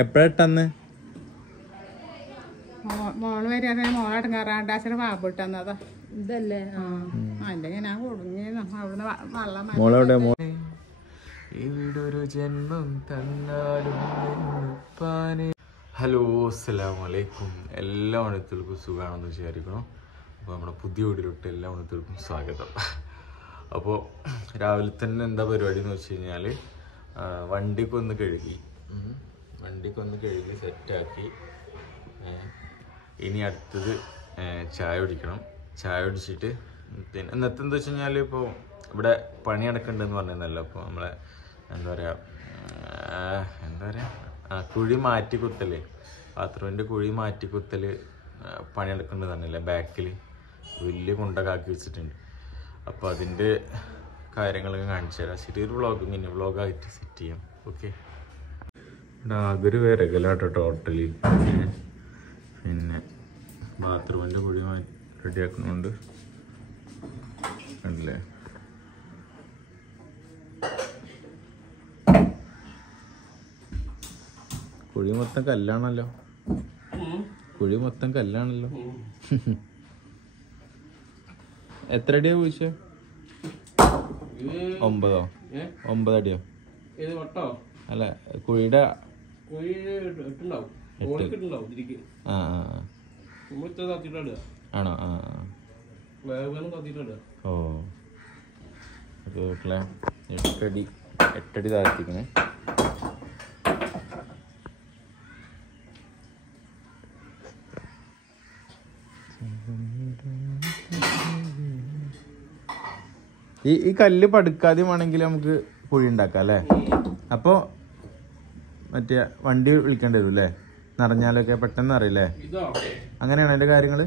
എപ്പോഴാ ഇട്ടന്ന്? മോള് വരിക മോളടങ്ങാറാണ്ടാശന് പാമ്പ് ഇട്ടന്നതാ. ഇതല്ലേ? അല്ലെങ്കിൽ ഞാൻ കുടുങ്ങിയെന്നു. അവിടുന്ന് വെള്ളം. മോളെവിടെ? ഇവിടൊരു ജന്മം തന്നാലും. ഹലോ, അസ്സലാമലൈക്കും. എല്ലാ ഉണത്തൽക്കും സുഖമാണെന്ന് വിചാരിക്കണം. അപ്പോൾ നമ്മുടെ പുതിയ വീട്ടിലോട്ട് എല്ലാ ഉണത്തൽക്കും സ്വാഗതം. അപ്പോൾ രാവിലെ തന്നെ എന്താ പരിപാടി എന്ന് വെച്ച് കഴിഞ്ഞാൽ വണ്ടിയൊക്കെ ഒന്ന് കഴുകി സെറ്റാക്കി. ഇനി അടുത്തത് ചായ കുടിക്കണം. ചായ കുടിച്ചിട്ട് പിന്നെ ഇന്നത്തെ എന്താ വെച്ച് കഴിഞ്ഞാൽ ഇപ്പോൾ ഇവിടെ പണി നടക്കുന്നുണ്ടെന്ന് പറഞ്ഞിരുന്നല്ലോ. അപ്പോൾ നമ്മളെ എന്താ പറയുക കുഴി മാറ്റി കുത്തൽ, ബാത്റൂമിൻ്റെ കുഴി മാറ്റി കുത്തൽ പണി നടക്കുന്നുണ്ട് തന്നെയല്ലേ. ബാക്കിൽ വലിയ കുണ്ടകാക്കി വെച്ചിട്ടുണ്ട്. അപ്പോൾ അതിൻ്റെ കാര്യങ്ങളൊക്കെ കാണിച്ചു തരാം. ചെറിയൊരു വ്ളോഗ്, മിനി വ്ളോഗായിട്ട് സെറ്റ് ചെയ്യാം. ഓക്കെ. അതൊരു വിറകലാട്ടോ ടോട്ടലി. പിന്നെ ബാത്റൂമിൻ്റെ കുഴി റെഡിയാക്കുന്നുണ്ട് കണ്ടില്ലേ. കുഴി മൊത്തം കല്ലാണല്ലോ. എത്ര അടിയാ കുഴിച്ച? 9 അടിയോ? അല്ല, കുഴിയുടെ 8. ആണോ? ഓ, 8 അടി താഴ്ത്തിക്കണേ. ഈ കല്ല് പടുക്കാതെ വേണമെങ്കിൽ നമുക്ക് കുഴി ഉണ്ടാക്കാം അല്ലേ. അപ്പോൾ മറ്റേ വണ്ടി വിളിക്കേണ്ടി വരും അല്ലേ, നിറഞ്ഞാലൊക്കെ പെട്ടെന്ന് അറിയില്ലേ. അങ്ങനെയാണ് അതിന്റെ കാര്യങ്ങള്.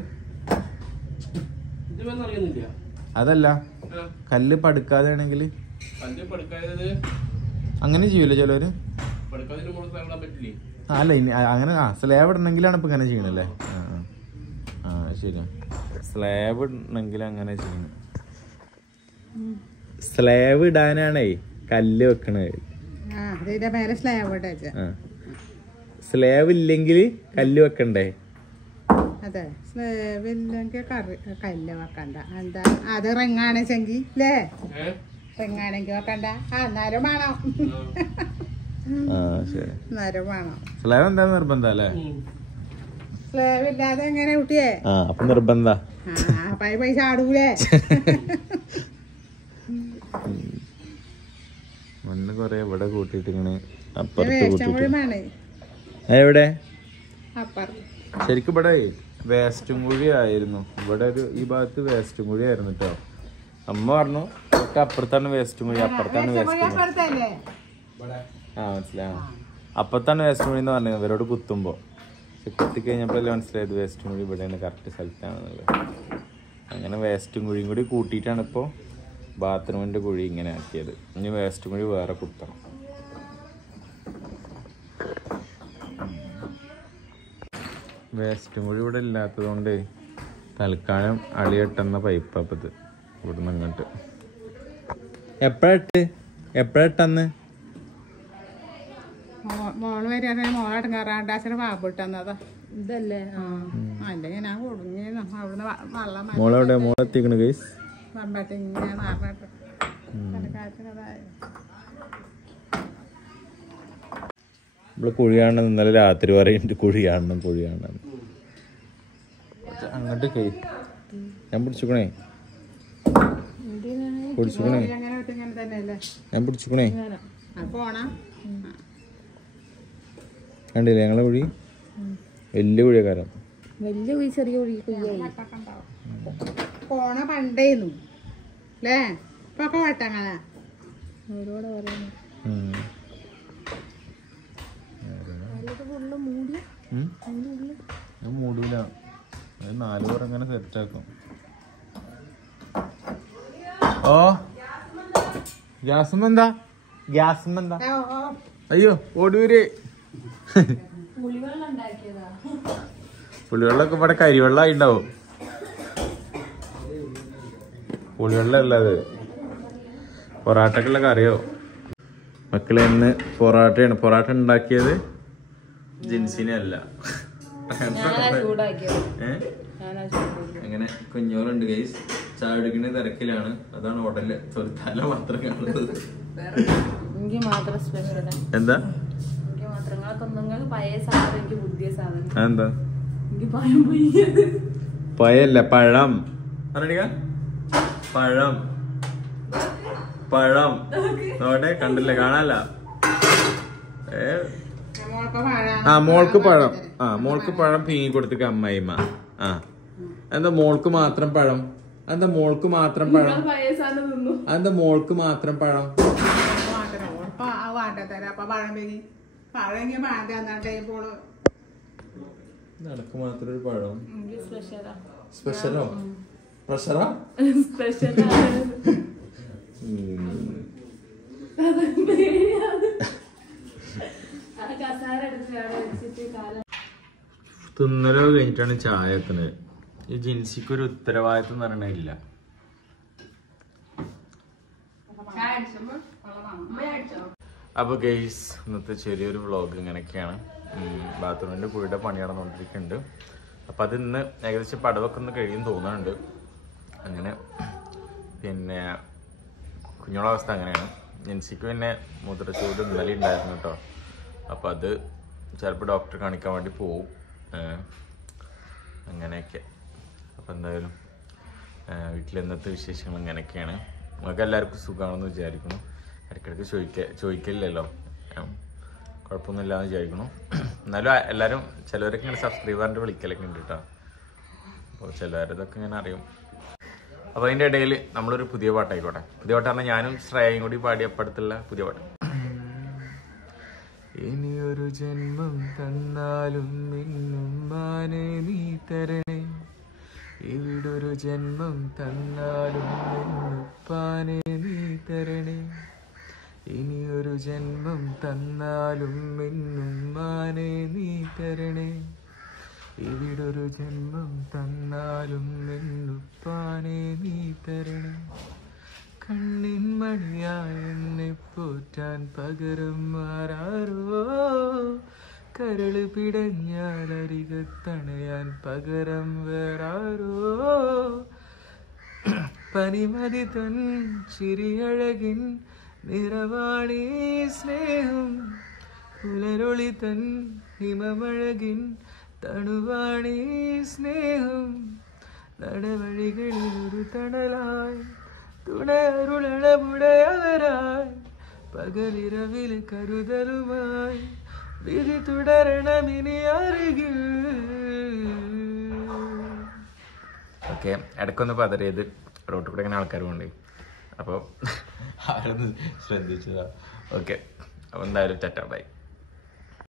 അതല്ല, കല്ല് പടുക്കാതെ ആണെങ്കിൽ അങ്ങനെ ചെയ്യൂലേ ചിലവര്. അല്ല, അങ്ങനെ സ്ലാബ് ഇടണമെങ്കിലാണ് ഇപ്പൊ ഇങ്ങനെ ചെയ്യണല്ലേ. ശരിയാ, സ്ലാബ് ഇടണമെങ്കിൽ അങ്ങനെ ചെയ്യണം. സ്ലാബ് ഇടാനാണേ കല്ല് വെക്കണത്. സ്ലാബ് ഇല്ലെങ്കിൽ കല്ല് വെക്കണ്ടേ? അതെ, സ്ലാബ് ഇല്ലെങ്കിൽ കല്ല് വെക്കണ്ട. എന്താ അത് റിങ്ങാണെങ്കി അല്ലേ, റിങ്ങാണെങ്കിൽ വെക്കണ്ട. എന്നാലും വേണം. എന്നാലും വേണം. സ്ലാബ് എന്താ നിർബന്ധം അല്ലേ? സ്ലാബ് ഇല്ലാതെ എങ്ങനെ കുട്ടിയെ? അപ്പൊ നിർബന്ധ. പൈസ ആടൂലേ? മണ്ണ് കൊറേ ഇവിടെ കൂട്ടിട്ട് ഇങ്ങനെ അപ്പുറത്ത് കൂട്ടിട്ട്. എവിടെ? ശരിക്കും ഇവിടെ വേസ്റ്റും കുഴി ആയിരുന്നു. ഇവിടെ ഈ ഭാഗത്ത് വേസ്റ്റും കുഴി ആയിരുന്നു കേട്ടോ. അമ്മ പറഞ്ഞു അപ്പുറത്താണ് വേസ്റ്റും കുഴി, അപ്പുറത്താണ് വേസ്റ്റും കുഴി. മനസ്സിലായി. അപ്പുറത്താണ് വേസ്റ്റും കുഴി എന്ന് പറഞ്ഞത് ഇവരോട് കുത്തുമ്പോ. കുത്തിക്കഴിഞ്ഞപ്പോഴല്ലേ മനസ്സിലായത് വേസ്റ്റും കുഴി ഇവിടെയാണ് കറക്റ്റ് സ്ഥലത്താണെന്നുള്ളത്. അങ്ങനെ വേസ്റ്റും കുഴിയും കൂടി കൂട്ടിയിട്ടാണ് ഇപ്പോൾ ബാത്റൂമിൻ്റെ കുഴി ഇങ്ങനെ ആക്കിയത്. ഇനി വേസ്റ്റ് കുഴി വേറെ കുത്തണം. വേസ്റ്റ് കുഴി ഇവിടെ ഇല്ലാത്തത് കൊണ്ട് തൽക്കാലം അളിയെട്ടുന്ന പൈപ്പത് ഇവിടുന്ന് ഇങ്ങോട്ട്. എപ്പോഴാ മോള് വരിക മോളടങ്ങാറാണ്ടാശന് പാമ്പ് ഇട്ടന്നതാ. ഇതല്ലേ? അല്ലെങ്കിൽ ഞാൻ കുടുങ്ങിയെന്നു. അവിടുന്ന് വെള്ളം. മോളെവിടെ? മോളെത്തിക്കണ് ഗൈസ്. നമ്മള് കുഴി കാണണം. ഇന്നലെ രാത്രി പറയുന്നുണ്ട് കുഴി കാണണം. അങ്ങോട്ട് ഞാൻ പിടിച്ചുക്കണേ. കണ്ടില്ലേ ഞങ്ങളെ കുഴി? വലിയ കുഴിയക്കാരം. വലിയ കുഴി, ചെറിയ കുഴി പോണ പണ്ടേന്നു അല്ലേ. ഇപ്പൊക്കെ വട്ടങ്ങളാ. മൂടൂല. 4 പേർ അങ്ങനെ സെറ്റാക്കും. ഓ, ഗ്യാസുമെന്താ? അയ്യോ ഓടൂര്. പുളിവെള്ളമൊക്കെ ഇവിടെ കരിവെള്ളമായി ഉണ്ടാവും. പുളിവെള്ളം ഉള്ളത് പൊറാട്ടക്കുള്ള കറിയോ? മക്കളെ ഇന്ന് പൊറാട്ടയാണ്. പൊറാട്ട ഉണ്ടാക്കിയത് ജിൻസിനെ അല്ല. അങ്ങനെ കുഞ്ഞോളുണ്ട് ഗൈസ്. ചായ കുടിക്കുന്ന തിരക്കിലാണ്. അതാണ് ഉടല് തല മാത്രം കാണുന്നത്. എന്താ എന്താ പയല്ല പഴം പഴം പഴം നോട്ടെ കണ്ടില്ലേ കാണാല്ല. മോൾക്ക് പഴം. മോൾക്ക് പഴം പീങ്ങി കൊടുത്തേക്ക അമ്മായിമ്മ. എന്താ മോൾക്ക് മാത്രം പഴം? എന്താ മോൾക്ക് മാത്രം പഴം? എന്താ മോൾക്ക് മാത്രം പഴം? നടക്ക് മാത്രം ഒരു പഴം. സ്പെഷ്യലോ പ്രഷറാ? തിന്നലോ കഴിഞ്ഞിട്ടാണ് ചായ എത്തുന്നത്. ഈ ജിൻസിക്ക് ഒരു ഉത്തരവാദിത്വം എന്ന് പറയണില്ല. അപ്പൊ ഗെയ്സ് ഇന്നത്തെ ചെറിയൊരു വ്ളോഗ് ഇങ്ങനെയൊക്കെയാണ്. ബാത്റൂമിന്റെ കുഴിയുടെ പണി നടന്നുകൊണ്ടിരിക്കുന്നുണ്ട്. അപ്പൊ അത് ഇന്ന് ഏകദേശം പടവൊക്കെ ഒന്ന് കഴിയും തോന്നുന്നുണ്ട്. അങ്ങനെ പിന്നെ കുഞ്ഞോളെ അവസ്ഥ അങ്ങനെയാണ്. ജിൻസിക്ക് പിന്നെ മൂത്രച്ചൂട് ഇന്നലെ ഉണ്ടായിരുന്നു കേട്ടോ. അപ്പം അത് ചിലപ്പോൾ ഡോക്ടറെ കാണിക്കാൻ വേണ്ടി പോവും. അങ്ങനെയൊക്കെ. അപ്പം എന്തായാലും വീട്ടിൽ ഇന്നത്തെ വിശേഷങ്ങൾ ഇങ്ങനെയൊക്കെയാണ്. നമുക്ക് എല്ലാവർക്കും സുഖമാണെന്ന് വിചാരിക്കുന്നു. ഇടയ്ക്കിടയ്ക്ക് ചോദിക്കില്ലല്ലോ, കുഴപ്പമൊന്നുമില്ലാന്ന് വിചാരിക്കുന്നു. എന്നാലും എല്ലാവരും ചിലവരൊക്കെ ഇങ്ങനെ സബ്സ്ക്രൈബറിൻ്റെ വിളിക്കലൊക്കെ ഉണ്ട് കേട്ടോ. അപ്പോൾ ചിലവരതൊക്കെ ഇങ്ങനെ അറിയും. അപ്പോൾ അതിൻ്റെ ഇടയിൽ നമ്മളൊരു പുതിയ പാട്ടായിക്കോട്ടെ. പുതിയ പാട്ട് പറഞ്ഞാൽ ഞാനും ശ്രേയയും കൂടി പാടിയപ്പടുത്തുള്ള പുതിയ പാട്ട്. ഇനിയൊരു ജന്മം തന്നാലും മിന്നും മാനെ നീ തരണേ, ഇവിടൊരു ജന്മം തന്നാലും മിന്നുപ്പാനെ നീ തരണേ, ഇനിയൊരു ജന്മം തന്നാലും മിന്നും മാനെ നീ തരണേ, ഇവിടൊരു ജന്മം തന്നാലും മിന്നുപ്പാനെ നീ തരണേ, കണ്ണിൻ മണിയായ എന്നെ പോറ്റാൻ പകരം മാറാരോ, കരള് പിടഞ്ഞാൽ അരികത്തണയാൻ പകരം വേറാരോ, പനിമതി തൻ ചിരിയഴകിൻ നിറവാണീ സ്നേഹം, പുലരൊളി തൻ ഹിമമഴകിൻ തണുവാണീ സ്നേഹം, നടവഴികളിൽ ഒരു തണലായി തുണയരുളമുടയവരായി പകലിരവിൽ കരുതലുമായി വിധി തുടരണമിനി അരികിൽ. ഓക്കെ, ഇടയ്ക്കൊന്ന് പതറിയത് റോട്ടിൽ കൂടെ ഇങ്ങനെ ആൾക്കാർ കൊണ്ട്. അപ്പോൾ ആരൊന്ന് ശ്രദ്ധിച്ചതാ. ഓക്കെ, അപ്പോൾ എന്തായാലും ടാറ്റാ ബൈ.